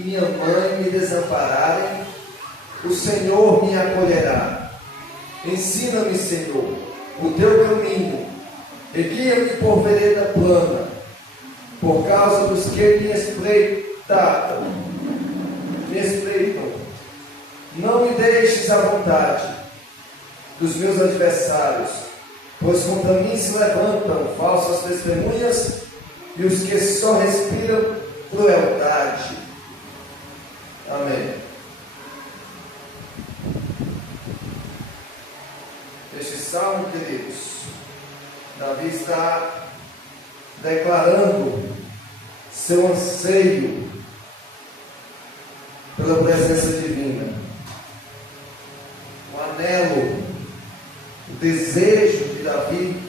minha mãe me desampararem, o Senhor me acolherá. Ensina-me, Senhor, o teu caminho, e guia-me por vereda plana, por causa dos que me espreitam. Não me deixes à vontade dos meus adversários, pois contra mim se levantam falsas testemunhas e os que só respiram crueldade. Amém. Este salmo, queridos, Davi está declarando seu anseio pela presença divina, o anelo, o desejo de Davi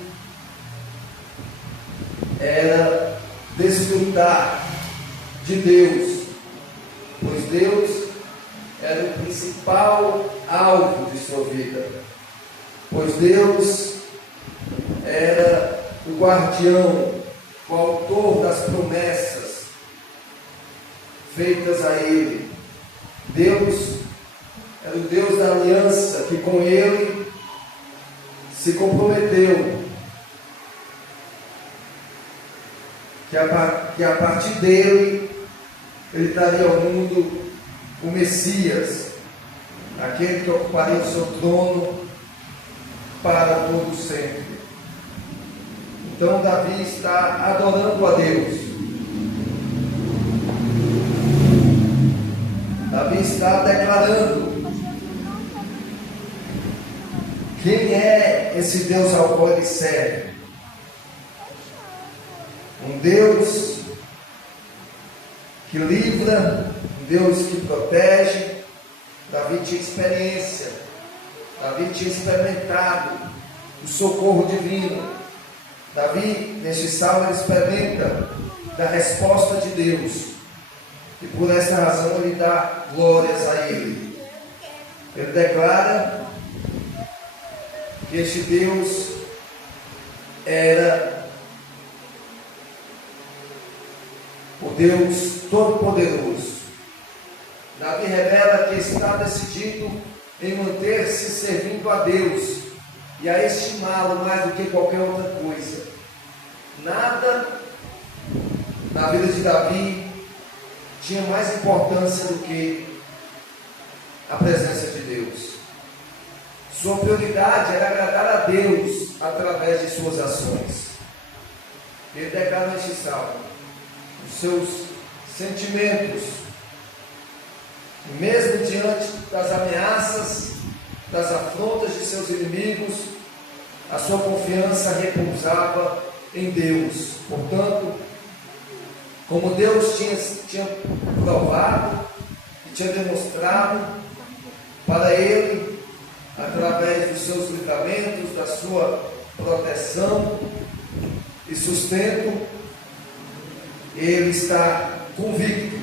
era desfrutar de Deus, pois Deus era o principal alvo de sua vida, pois Deus era o guardião, o autor das promessas feitas a ele. Deus era o Deus da aliança que com ele se comprometeu que a partir dele ele traria ao mundo o Messias, aquele que ocuparia o seu trono para todo sempre. Então Davi está adorando a Deus. Davi está declarando quem é esse Deus ao qual ele serve. Um Deus que livra, um Deus que protege. Davi tinha experiência, Davi tinha experimentado o socorro divino. Davi, neste salmo, ele experimenta da resposta de Deus, e por essa razão ele dá glórias a ele. Ele declara que este Deus era o Deus Todo-Poderoso. Davi revela que está decidido em manter-se servindo a Deus e a estimá-lo mais do que qualquer outra coisa. Nada na vida de Davi tinha mais importância do que a presença de Deus. Sua prioridade era agradar a Deus através de suas ações. Ele declara neste salmo os seus sentimentos, mesmo diante das ameaças, das afrontas de seus inimigos, a sua confiança repousava em Deus. Portanto, como Deus tinha provado e tinha demonstrado para ele, através dos seus livramentos, da sua proteção e sustento, ele está convicto.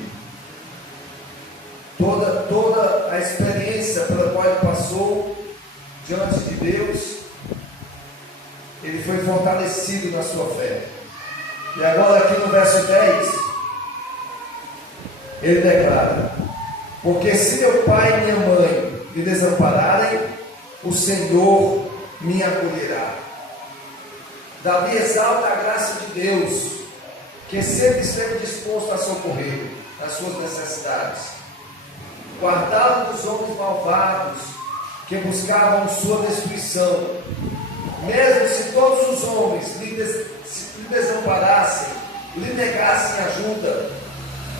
Toda a experiência pela qual ele passou diante de Deus, ele foi fortalecido na sua fé. E agora aqui no verso 10, ele declara: porque se meu pai e minha mãe me desampararem, o Senhor me acolherá. Davi exalta a graça de Deus, que sempre esteve disposto a socorrer nas suas necessidades, guardá-lo dos homens malvados que buscavam sua destruição. Mesmo se todos os homens lhe desamparassem, lhe negassem ajuda,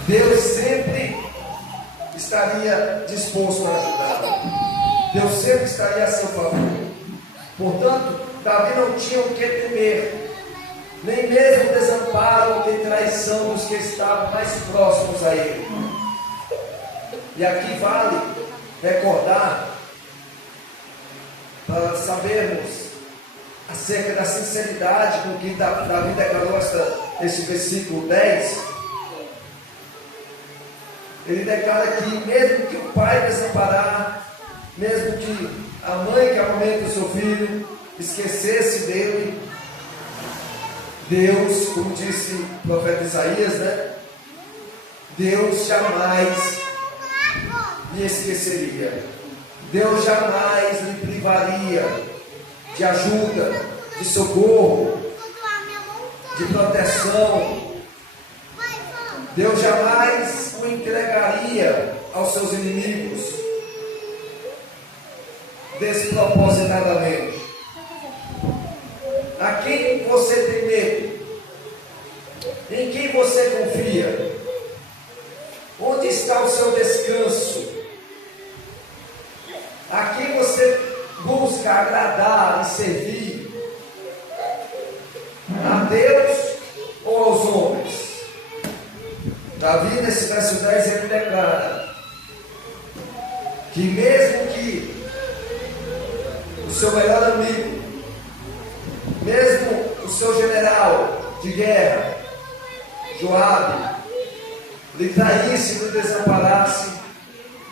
Deus sempre estaria disposto a ajudá-lo. Deus sempre estaria a seu favor. Portanto, Davi não tinha o que temer, nem mesmo desamparo ou traição dos que estavam mais próximos a ele. E aqui vale recordar, para sabermos acerca da sinceridade com que Davi declarou esse versículo 10. Ele declara que mesmo que o pai desamparar, mesmo que a mãe que amamenta o seu filho esquecesse dele, Deus, como disse o profeta Isaías, Deus jamais lhe esqueceria. Deus jamais lhe privaria de ajuda, de socorro, de proteção. Deus jamais o entregaria aos seus inimigos despropositadamente. A quem você tem medo? Em quem você confia? Onde está o seu descanso? A quem você busca agradar e servir? A Deus ou aos homens? Davi, nesse verso 10, ele declara que mesmo que o seu melhor amigo, mesmo o seu general de guerra, Joabe, lhe traísse e lhe desamparasse,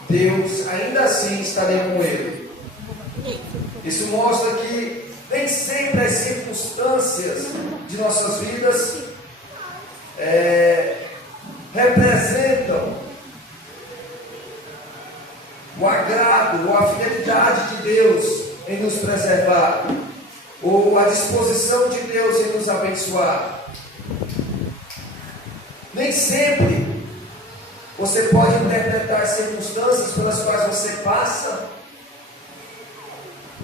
Deus ainda assim estaria com ele. Isso mostra que nem sempre as circunstâncias de nossas vidas representam o agrado ou a fidelidade de Deus em nos preservar, ou a disposição de Deus em nos abençoar. Nem sempre você pode interpretar as circunstâncias pelas quais você passa.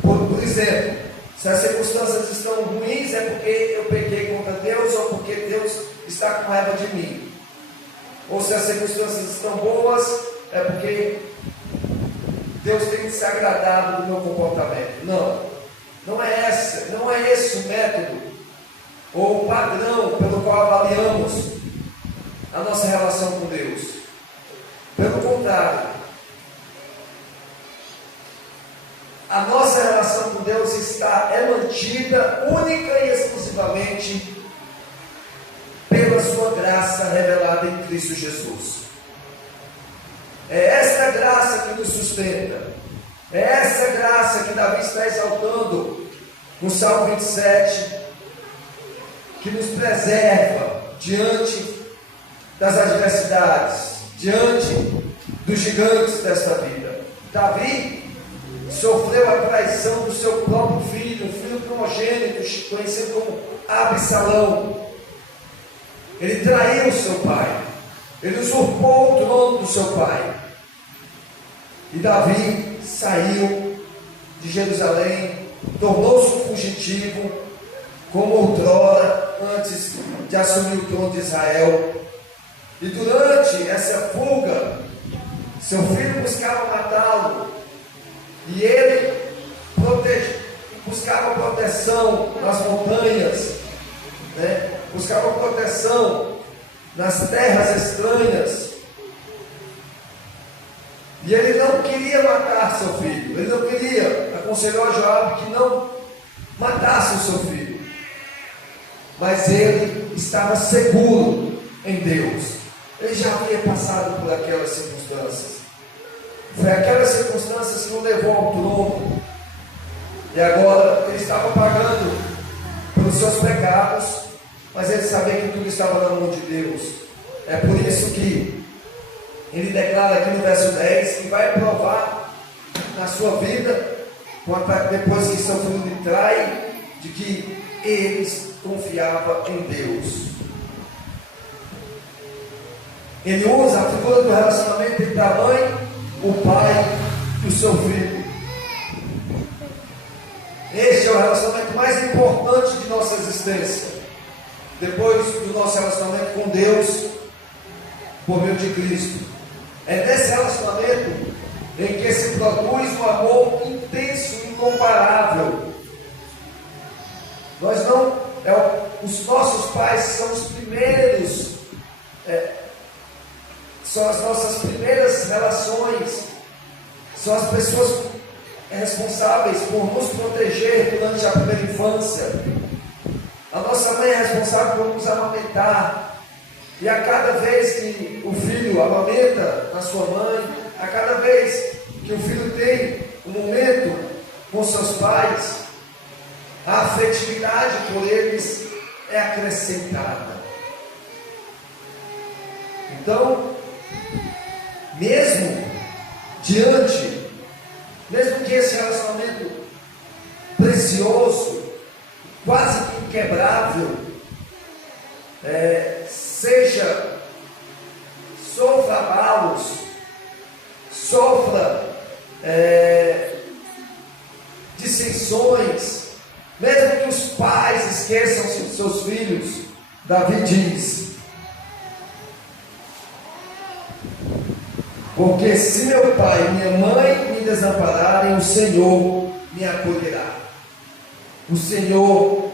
Por exemplo, se as circunstâncias estão ruins, é porque eu pequei contra Deus ou porque Deus está com raiva de mim. Ou se as circunstâncias estão boas, é porque Deus tem se agradado do meu comportamento. Não é esse o método ou o padrão pelo qual avaliamos a nossa relação com Deus. Pelo contrário, a nossa relação com Deus é mantida única e exclusivamente pela sua graça revelada em Cristo Jesus. É essa graça que nos sustenta. É essa graça que Davi está exaltando no Salmo 27, que nos preserva diante das adversidades, diante dos gigantes desta vida. Davi sofreu a traição do seu próprio filho, o filho primogênito, conhecido como Absalão. Ele traiu seu pai, ele usurpou o trono do seu pai. E Davi saiu de Jerusalém, tornou-se um fugitivo, como outrora, antes de assumir o trono de Israel. E durante essa fuga, seu filho buscava matá-lo, e ele buscava proteção nas montanhas, buscava proteção nas terras estranhas. E ele não queria matar seu filho, ele não queria, aconselhou a Joabe que não matasse o seu filho, mas ele estava seguro em Deus. Ele já havia passado por aquelas circunstâncias. Foi aquelas circunstâncias que o levou ao trono. E agora ele estava pagando pelos seus pecados, mas ele sabia que tudo estava na mão de Deus. É por isso que ele declara aqui no verso 10 que vai provar na sua vida, depois que seu filho lhe trai, de que ele confiava em Deus. Ele usa a figura do relacionamento entre a mãe, o pai e o seu filho. Este é o relacionamento mais importante de nossa existência, depois do nosso relacionamento com Deus, por meio de Cristo. É nesse relacionamento em que se produz um amor intenso e incomparável. Os nossos pais são os primeiros, são as nossas primeiras relações, são as pessoas responsáveis por nos proteger durante a primeira infância. A nossa mãe é responsável por nos amamentar, e a cada vez que o filho amamenta na sua mãe, a cada vez que o filho tem um momento com seus pais, a afetividade por eles é acrescentada. Então, mesmo mesmo que esse relacionamento precioso, quase que inquebrável, sofra abalos, sofra dissensões, mesmo que os pais esqueçam-se de seus filhos. Davi diz: porque se meu pai e minha mãe me desampararem, o Senhor me acolherá. O Senhor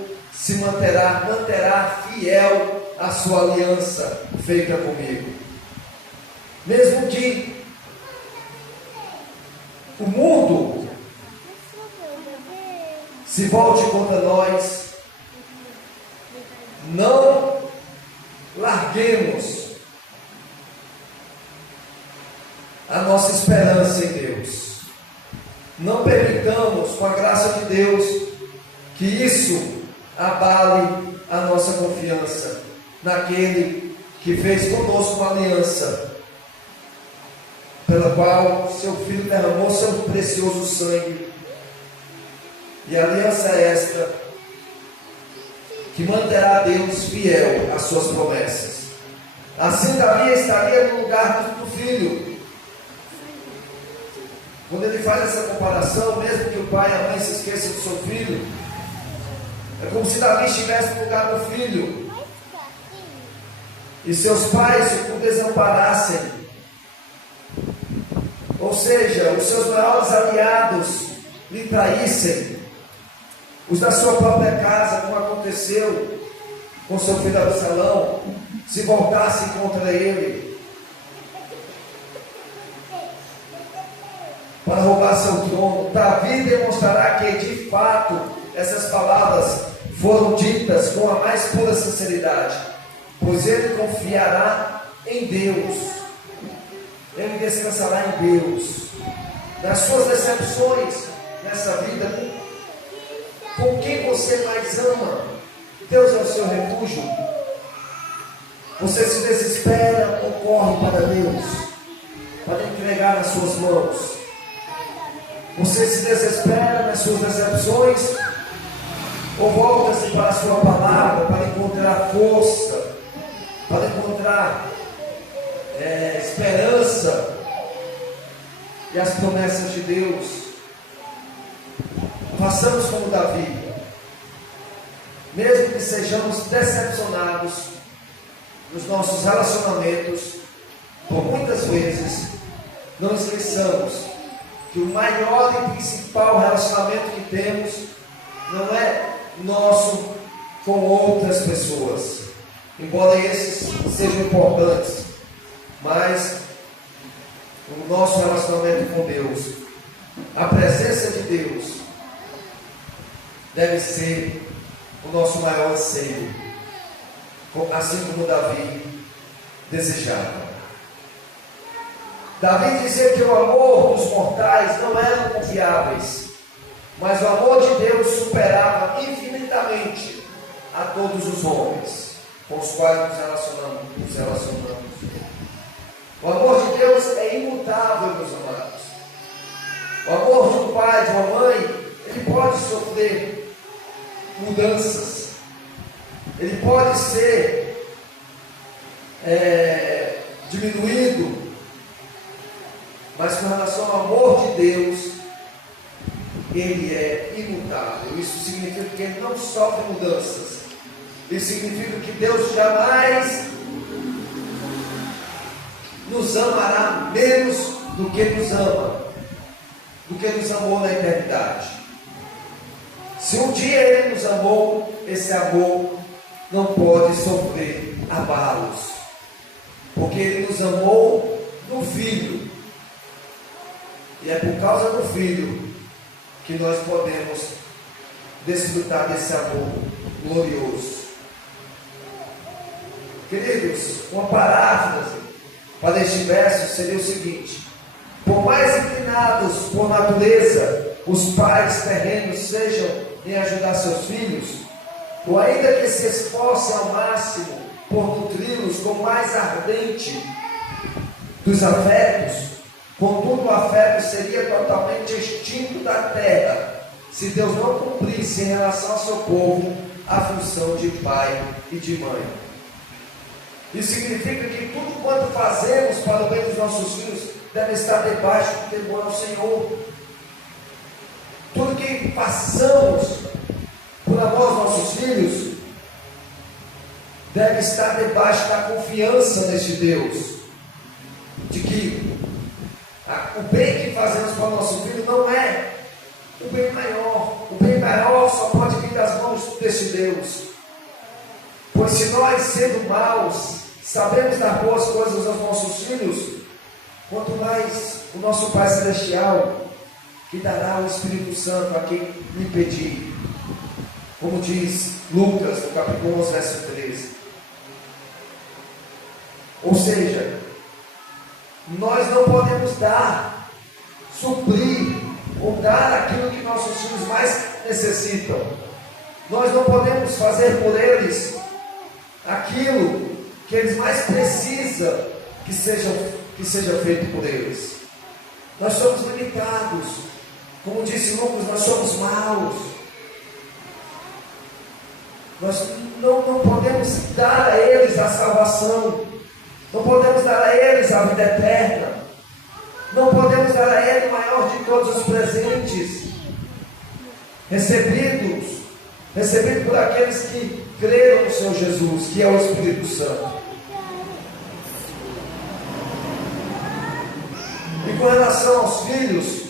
manterá fiel à sua aliança feita comigo. Mesmo que o mundo se volte contra nós, não larguemos a nossa esperança em Deus. Não permitamos, com a graça de Deus, que isso abale a nossa confiança naquele que fez conosco uma aliança, pela qual seu Filho derramou seu precioso sangue. E a aliança é esta, que manterá Deus fiel às suas promessas. Assim Davi estaria no lugar do filho. Quando ele faz essa comparação, mesmo que o pai e a mãe se esqueçam do seu filho, é como se Davi estivesse no lugar do filho e seus pais o desamparassem. Ou seja, os seus maiores aliados lhe traíssem, os da sua própria casa, como aconteceu com seu filho Absalão, se voltassem contra ele para roubar seu trono. Davi demonstrará que de fato essas palavras foram ditas com a mais pura sinceridade, pois ele confiará em Deus, ele descansará em Deus. Nas suas decepções nessa vida, com quem você mais ama, Deus é o seu refúgio. Você se desespera ou corre para Deus, para entregar nas suas mãos? Você se desespera nas suas decepções ou volta-se para a sua palavra para encontrar força, para encontrar esperança e as promessas de Deus? Façamos como Davi, mesmo que sejamos decepcionados nos nossos relacionamentos, por muitas vezes, não esqueçamos que o maior e principal relacionamento que temos não é nosso com outras pessoas, embora esses sejam importantes, mas o nosso relacionamento com Deus, a presença de Deus, deve ser o nosso maior anseio, assim como Davi desejava. Davi dizia que o amor dos mortais não eram confiáveis, mas o amor de Deus superava infinitamente a todos os homens com os quais nos relacionamos. O amor de Deus é imutável, meus amados. O amor de um pai, de uma mãe, ele pode sofrer mudanças, ele pode ser diminuído, mas com relação ao amor de Deus, ele é imutável. Isso significa que ele não sofre mudanças. Isso significa que Deus jamais nos amará menos do que nos ama, do que nos amou na eternidade. Se um dia ele nos amou, esse amor não pode sofrer abalos, porque ele nos amou no Filho, e é por causa do Filho que nós podemos desfrutar desse amor glorioso. Queridos, uma paráfrase para este verso seria o seguinte: por mais inclinados por natureza os pais terrenos sejam em ajudar seus filhos, ou ainda que se esforcem ao máximo por nutri-los com mais ardente dos afetos, contudo o afeto seria totalmente extinto da terra, se Deus não cumprisse em relação ao seu povo a função de pai e de mãe. Isso significa que tudo quanto fazemos para o bem dos nossos filhos deve estar debaixo do temor ao Senhor. Tudo que façamos por amor aos nossos filhos deve estar debaixo da confiança neste Deus, de que o bem que fazemos para o nosso filho não é o bem maior. O bem maior só pode vir das mãos deste Deus. Pois se nós, sendo maus, sabemos dar boas coisas aos nossos filhos, quanto mais o nosso Pai Celestial, que dará o Espírito Santo a quem lhe pedir. Como diz Lucas, no capítulo 11, verso 13. Ou seja, nós não podemos dar, suprir ou dar aquilo que nossos filhos mais necessitam. Nós não podemos fazer por eles aquilo que eles mais precisam que seja feito por eles. Nós somos limitados. Como disse Lucas, nós somos maus. Nós não podemos dar a eles a salvação. Não podemos dar a eles a vida eterna. Não podemos dar a ele o maior de todos os presentes recebidos por aqueles que creram no Senhor Jesus, que é o Espírito Santo. E com relação aos filhos,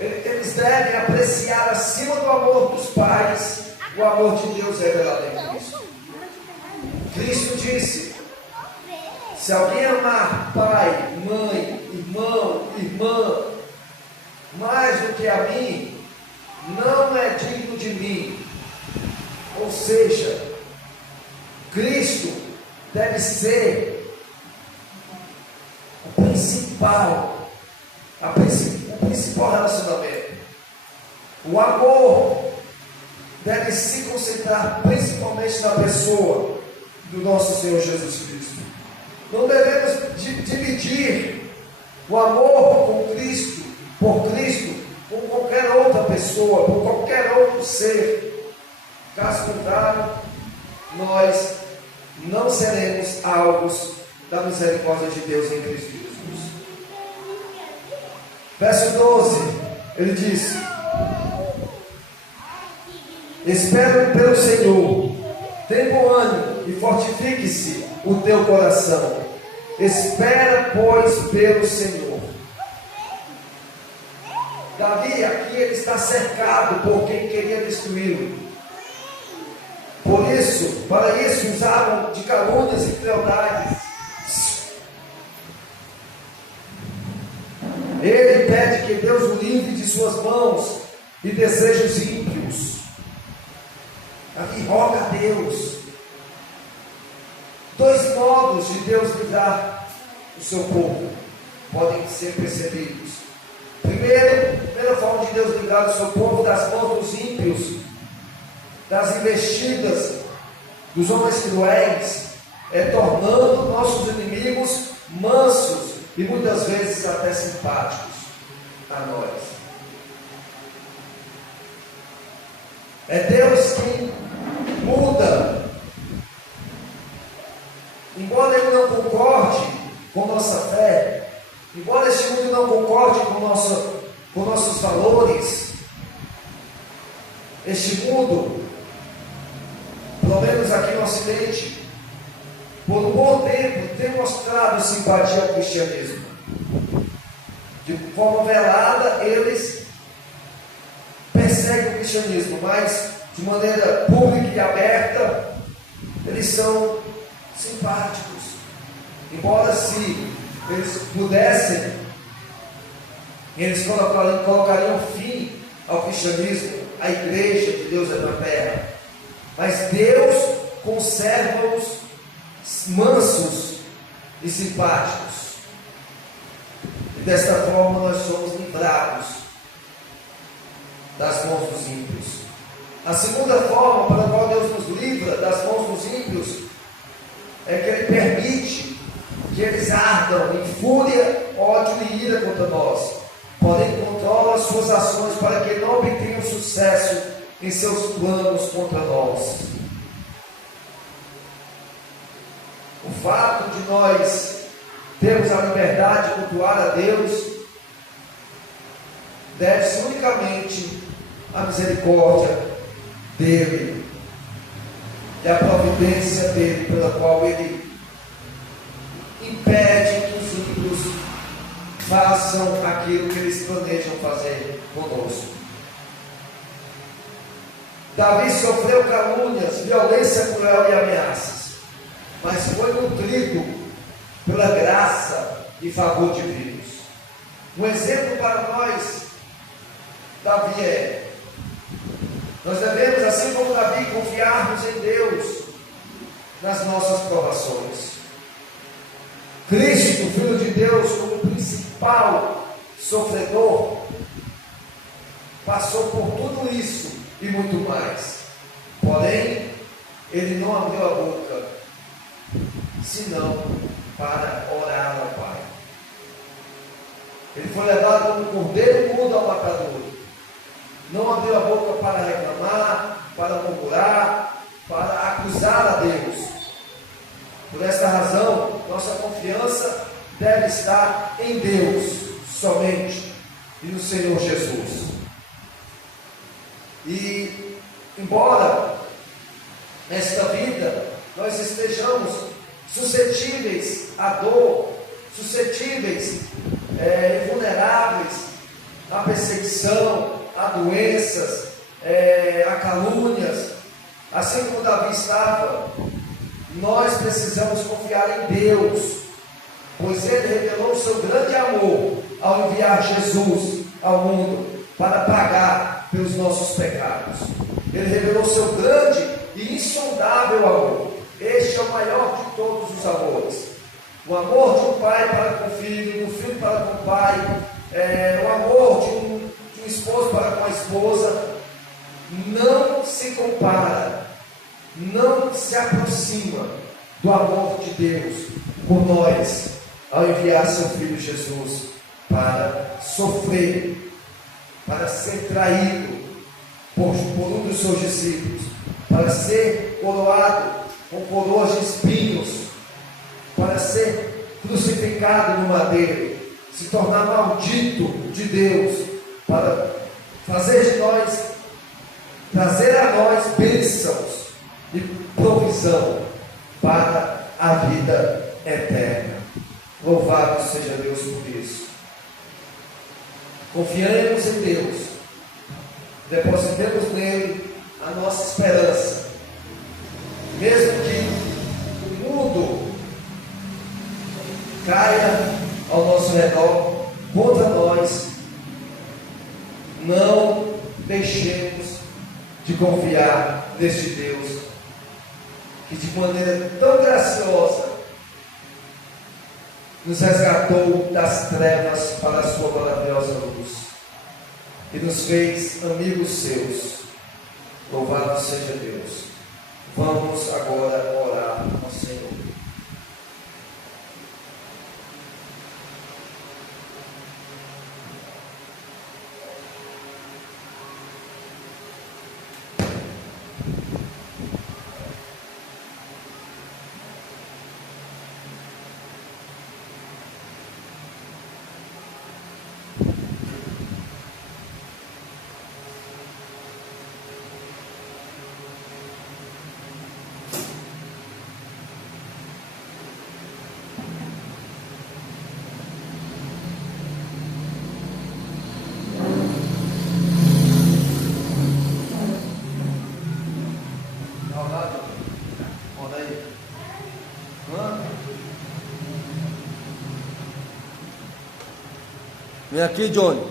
eles devem apreciar acima do amor dos pais o amor de Deus revelado em Cristo. Cristo disse: se alguém amar pai, mãe, irmão, irmã, mais do que a mim, não é digno de mim. Ou seja, Cristo deve ser o principal relacionamento. O amor deve se concentrar principalmente na pessoa do nosso Senhor Jesus Cristo. Não devemos dividir o amor por Cristo, com qualquer outra pessoa, por qualquer outro ser. Caso contrário, nós não seremos alvos da misericórdia de Deus em Cristo Jesus. Verso 12, ele diz: espera pelo Senhor, tenha bom ânimo e fortifique-se o teu coração. Espera, pois, pelo Senhor. Davi, aqui ele está cercado por quem queria destruí-lo. Para isso, usavam de calúnias e crueldades. Ele pede que Deus o livre de suas mãos e desejos ímpios. Davi roga a Deus. Dois modos de Deus livrar o seu povo podem ser percebidos. Primeira forma de Deus livrar o seu povo das mãos dos ímpios, das investidas dos homens cruéis, é tornando nossos inimigos mansos e muitas vezes até simpáticos a nós. É Deus quem muda. Embora Ele não concorde com nossa fé, embora este mundo não concorde com nossos valores, este mundo, pelo menos aqui no Ocidente, por um bom tempo, tem mostrado simpatia ao cristianismo. De forma velada, eles perseguem o cristianismo, mas de maneira pública e aberta, eles são simpáticos. Embora, se eles pudessem, eles colocariam fim ao cristianismo, à igreja de Deus na terra. Mas Deus conserva-os mansos e simpáticos. E desta forma nós somos livrados das mãos dos ímpios. A segunda forma para a qual Deus nos livra das mãos dos ímpios é que Ele permite que eles ardam em fúria, ódio e ira contra nós, porém controlam as suas ações para que não obtenham sucesso em seus planos contra nós. O fato de nós termos a liberdade de cultuar a Deus deve-se unicamente à misericórdia dele e à providência dele, pela qual ele impede que os ímpios façam aquilo que eles planejam fazer conosco. Davi sofreu calúnias, violência cruel e ameaças, mas foi nutrido pela graça e favor divinos. Um exemplo para nós, Davi é: nós devemos, assim como Davi, confiarmos em Deus nas nossas provações. Cristo, Filho de Deus, como principal sofredor, passou por tudo isso e muito mais. Porém, ele não abriu a boca, senão para orar ao Pai. Ele foi levado como cordeiro mudo ao matadouro. Não abriu a boca para reclamar, para murmurar, para acusar a Deus. Por esta razão, nossa confiança deve estar em Deus somente e no Senhor Jesus. E, embora nesta vida nós estejamos suscetíveis à dor, suscetíveis e vulneráveis à perseguição, a doenças, a calúnias, assim como Davi estava, nós precisamos confiar em Deus, pois Ele revelou o seu grande amor ao enviar Jesus ao mundo para pagar pelos nossos pecados. Ele revelou o seu grande e insondável amor. Este é o maior de todos os amores. O amor de um pai para com o filho, do filho para com o pai, o amor de um esposo para com a esposa, não se compara, não se aproxima do amor de Deus por nós, ao enviar seu Filho Jesus para sofrer, para ser traído por um dos seus discípulos, para ser coroado com coroas de espinhos, para ser crucificado no madeiro, se tornar maldito de Deus, para fazer de nós, trazer a nós bênçãos e provisão para a vida eterna. Louvado seja Deus por isso. Confiemos em Deus, depositemos nele a nossa esperança, mesmo que o mundo caia ao nosso redor contra nós, não deixemos de confiar neste Deus que de maneira tão graciosa nos resgatou das trevas para a sua maravilhosa luz e nos fez amigos seus. Louvado seja Deus. Vamos agora orar ao Senhor. Vem aqui, Johnny.